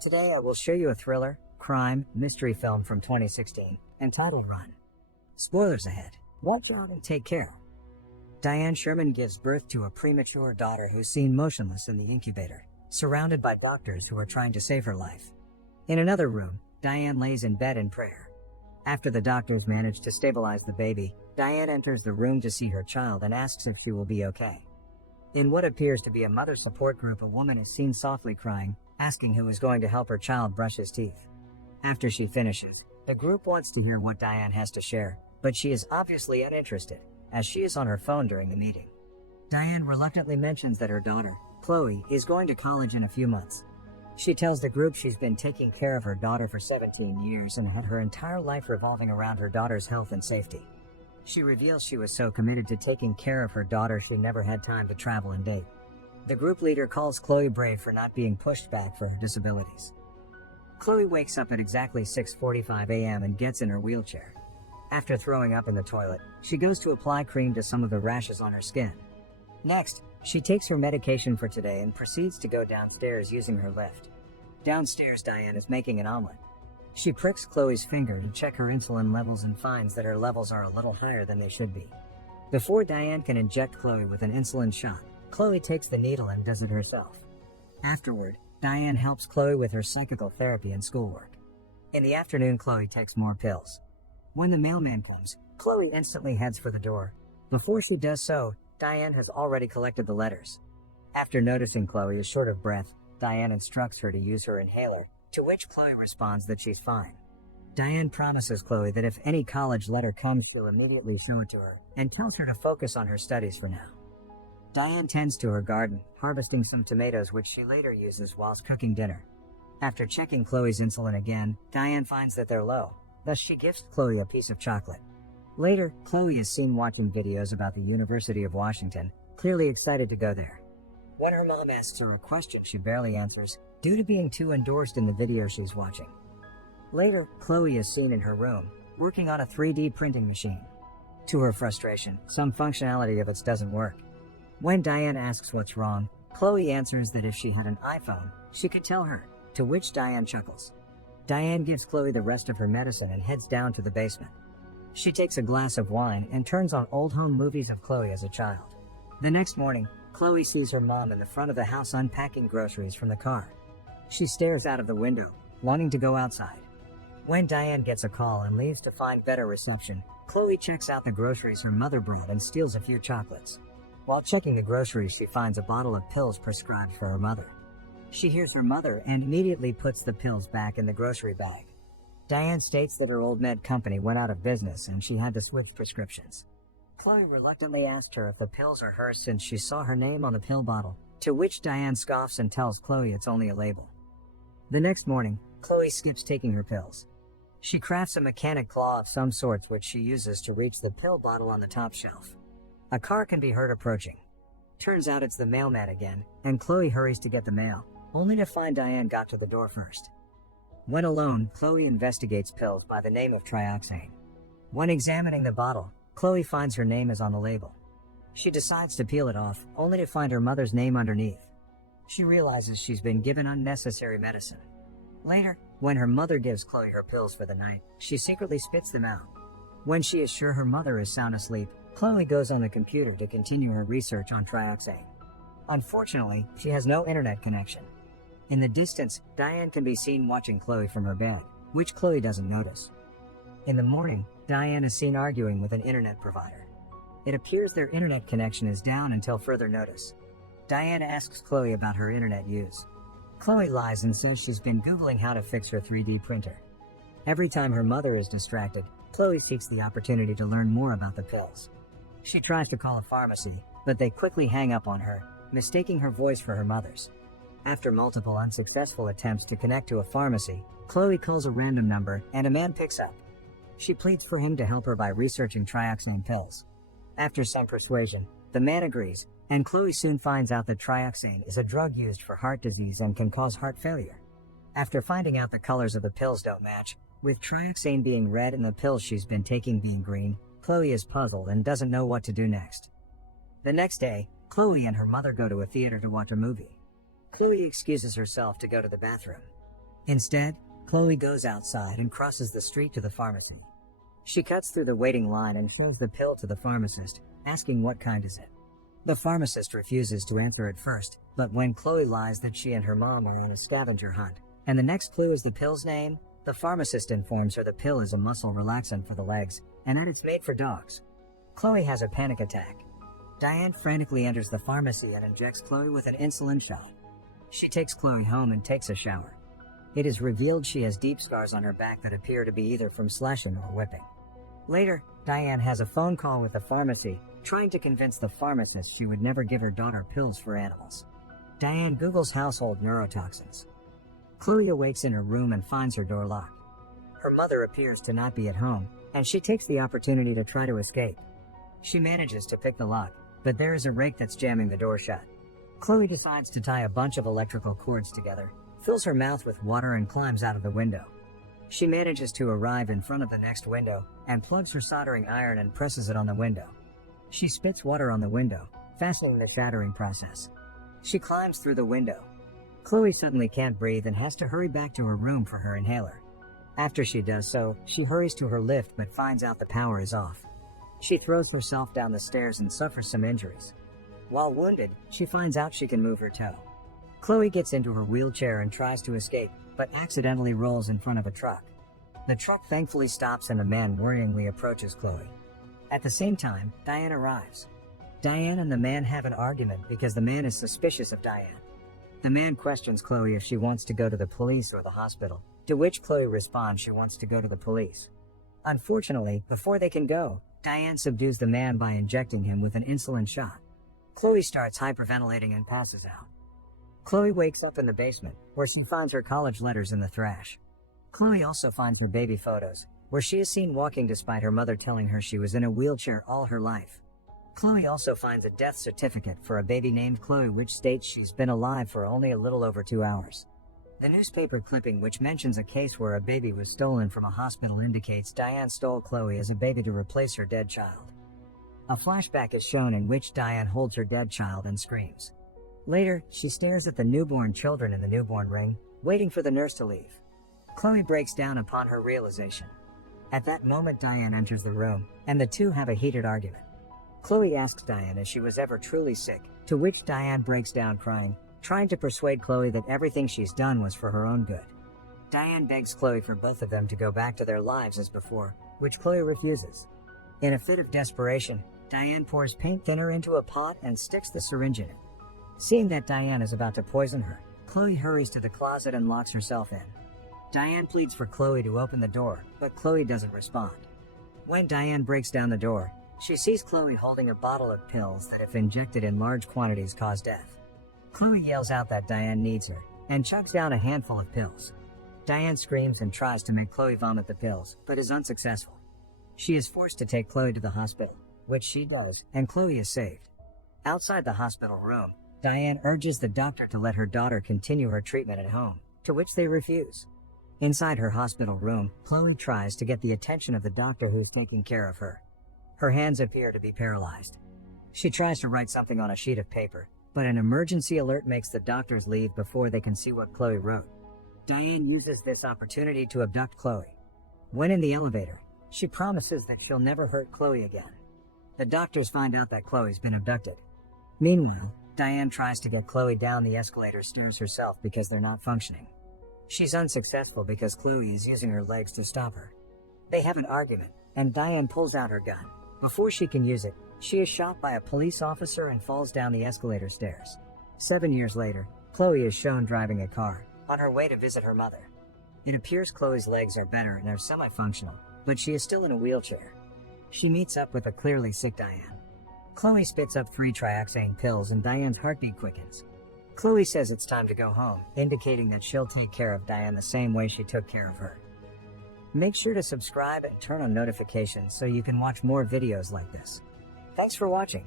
Today I will show you a thriller, crime, mystery film from 2016, entitled Run. Spoilers ahead. Watch out and take care. Diane Sherman gives birth to a premature daughter who's seen motionless in the incubator, surrounded by doctors who are trying to save her life. In another room, Diane lays in bed in prayer. After the doctors manage to stabilize the baby, Diane enters the room to see her child and asks if she will be okay. In what appears to be a mother support group, a woman is seen softly crying, asking who is going to help her child brush his teeth. After she finishes, the group wants to hear what Diane has to share, but she is obviously uninterested, as she is on her phone during the meeting. Diane reluctantly mentions that her daughter, Chloe, is going to college in a few months. She tells the group she's been taking care of her daughter for 17 years and had her entire life revolving around her daughter's health and safety. She reveals she was so committed to taking care of her daughter she never had time to travel and date. The group leader calls Chloe brave for not being pushed back for her disabilities. Chloe wakes up at exactly 6:45 a.m. and gets in her wheelchair. After throwing up in the toilet, she goes to apply cream to some of the rashes on her skin. Next, she takes her medication for today and proceeds to go downstairs using her lift. Downstairs, Diane is making an omelet. She pricks Chloe's finger to check her insulin levels and finds that her levels are a little higher than they should be. Before Diane can inject Chloe with an insulin shot, Chloe takes the needle and does it herself. Afterward, Diane helps Chloe with her psychical therapy and schoolwork. In the afternoon, Chloe takes more pills. When the mailman comes, Chloe instantly heads for the door. Before she does so, Diane has already collected the letters. After noticing Chloe is short of breath, Diane instructs her to use her inhaler, to which Chloe responds that she's fine. Diane promises Chloe that if any college letter comes, she'll immediately show it to her, and tells her to focus on her studies for now. Diane tends to her garden, harvesting some tomatoes which she later uses whilst cooking dinner. After checking Chloe's insulin again, Diane finds that they're low, thus she gifts Chloe a piece of chocolate. Later, Chloe is seen watching videos about the University of Washington, clearly excited to go there. When her mom asks her a question, she barely answers, due to being too endorsed in the video she's watching. Later, Chloe is seen in her room, working on a 3D printing machine. To her frustration, some functionality of it doesn't work. When Diane asks what's wrong, Chloe answers that if she had an iPhone, she could tell her, to which Diane chuckles. Diane gives Chloe the rest of her medicine and heads down to the basement. She takes a glass of wine and turns on old home movies of Chloe as a child. The next morning, Chloe sees her mom in the front of the house unpacking groceries from the car. She stares out of the window, wanting to go outside. When Diane gets a call and leaves to find better reception, Chloe checks out the groceries her mother brought and steals a few chocolates. While checking the groceries, she finds a bottle of pills prescribed for her mother. She hears her mother and immediately puts the pills back in the grocery bag. Diane states that her old med company went out of business and she had to switch prescriptions. Chloe reluctantly asked her if the pills are hers since she saw her name on the pill bottle, to which Diane scoffs and tells Chloe it's only a label. The next morning, Chloe skips taking her pills. She crafts a mechanic claw of some sorts which she uses to reach the pill bottle on the top shelf. A car can be heard approaching. Turns out it's the mailman again, and Chloe hurries to get the mail, only to find Diane got to the door first. When alone, Chloe investigates pills by the name of trioxane. When examining the bottle, Chloe finds her name is on the label. She decides to peel it off, only to find her mother's name underneath. She realizes she's been given unnecessary medicine. Later, when her mother gives Chloe her pills for the night, she secretly spits them out. When she is sure her mother is sound asleep, Chloe goes on the computer to continue her research on trioxane. Unfortunately, she has no internet connection. In the distance, Diane can be seen watching Chloe from her bed, which Chloe doesn't notice. In the morning, Diane is seen arguing with an internet provider. It appears their internet connection is down until further notice. Diane asks Chloe about her internet use. Chloe lies and says she's been Googling how to fix her 3D printer. Every time her mother is distracted, Chloe seeks the opportunity to learn more about the pills. She tries to call a pharmacy, but they quickly hang up on her, mistaking her voice for her mother's. After multiple unsuccessful attempts to connect to a pharmacy, Chloe calls a random number and a man picks up. She pleads for him to help her by researching trioxane pills. After some persuasion, the man agrees, and Chloe soon finds out that trioxane is a drug used for heart disease and can cause heart failure. After finding out the colors of the pills don't match, with trioxane being red and the pills she's been taking being green, Chloe is puzzled and doesn't know what to do next. The next day, Chloe and her mother go to a theater to watch a movie. Chloe excuses herself to go to the bathroom. Instead, Chloe goes outside and crosses the street to the pharmacy. She cuts through the waiting line and shows the pill to the pharmacist, asking what kind is it. The pharmacist refuses to answer at first, but when Chloe lies that she and her mom are on a scavenger hunt, and the next clue is the pill's name, the pharmacist informs her the pill is a muscle relaxant for the legs, and that it's made for dogs. Chloe has a panic attack. Diane frantically enters the pharmacy and injects Chloe with an insulin shot. She takes Chloe home and takes a shower. It is revealed she has deep scars on her back that appear to be either from slashing or whipping. Later, Diane has a phone call with the pharmacy, trying to convince the pharmacist she would never give her daughter pills for animals. Diane Googles household neurotoxins. Chloe awakes in her room and finds her door locked. Her mother appears to not be at home, and she takes the opportunity to try to escape. She manages to pick the lock, but there is a rake that's jamming the door shut. Chloe decides to tie a bunch of electrical cords together, fills her mouth with water and climbs out of the window. She manages to arrive in front of the next window and plugs her soldering iron and presses it on the window. She spits water on the window, fastening the shattering process. She climbs through the window. Chloe suddenly can't breathe and has to hurry back to her room for her inhaler. After she does so, she hurries to her lift but finds out the power is off. She throws herself down the stairs and suffers some injuries. While wounded, she finds out she can move her toe. Chloe gets into her wheelchair and tries to escape, but accidentally rolls in front of a truck. The truck thankfully stops and a man worryingly approaches Chloe. At the same time, Diane arrives. Diane and the man have an argument because the man is suspicious of Diane. The man questions Chloe if she wants to go to the police or the hospital, to which Chloe responds she wants to go to the police. Unfortunately, before they can go, Diane subdues the man by injecting him with an insulin shot. Chloe starts hyperventilating and passes out. Chloe wakes up in the basement, where she finds her college letters in the trash. Chloe also finds her baby photos, where she is seen walking despite her mother telling her she was in a wheelchair all her life. Chloe also finds a death certificate for a baby named Chloe which states she's been alive for only a little over 2 hours. The newspaper clipping which mentions a case where a baby was stolen from a hospital indicates Diane stole Chloe as a baby to replace her dead child. A flashback is shown in which Diane holds her dead child and screams. Later, she stares at the newborn children in the newborn ring, waiting for the nurse to leave. Chloe breaks down upon her realization. At that moment, Diane enters the room, and the two have a heated argument. Chloe asks Diane if she was ever truly sick, to which Diane breaks down crying, trying to persuade Chloe that everything she's done was for her own good. Diane begs Chloe for both of them to go back to their lives as before, which Chloe refuses. In a fit of desperation, Diane pours paint thinner into a pot and sticks the syringe in it. Seeing that Diane is about to poison her, Chloe hurries to the closet and locks herself in. Diane pleads for Chloe to open the door, but Chloe doesn't respond. When Diane breaks down the door, she sees Chloe holding a bottle of pills that if injected in large quantities cause death. Chloe yells out that Diane needs her, and chugs down a handful of pills. Diane screams and tries to make Chloe vomit the pills, but is unsuccessful. She is forced to take Chloe to the hospital, which she does, and Chloe is saved. Outside the hospital room, Diane urges the doctor to let her daughter continue her treatment at home, to which they refuse. Inside her hospital room, Chloe tries to get the attention of the doctor who's taking care of her. Her hands appear to be paralyzed. She tries to write something on a sheet of paper, but an emergency alert makes the doctors leave before they can see what Chloe wrote. Diane uses this opportunity to abduct Chloe. When in the elevator, she promises that she'll never hurt Chloe again. The doctors find out that Chloe's been abducted. Meanwhile, Diane tries to get Chloe down the escalator stairs herself because they're not functioning. She's unsuccessful because Chloe is using her legs to stop her. They have an argument, and Diane pulls out her gun. Before she can use it, she is shot by a police officer and falls down the escalator stairs. 7 years later, Chloe is shown driving a car, on her way to visit her mother. It appears Chloe's legs are better and are semi-functional, but she is still in a wheelchair. She meets up with a clearly sick Diane. Chloe spits up 3 trioxane pills and Diane's heartbeat quickens. Chloe says it's time to go home, indicating that she'll take care of Diane the same way she took care of her. Make sure to subscribe and turn on notifications so you can watch more videos like this. Thanks for watching.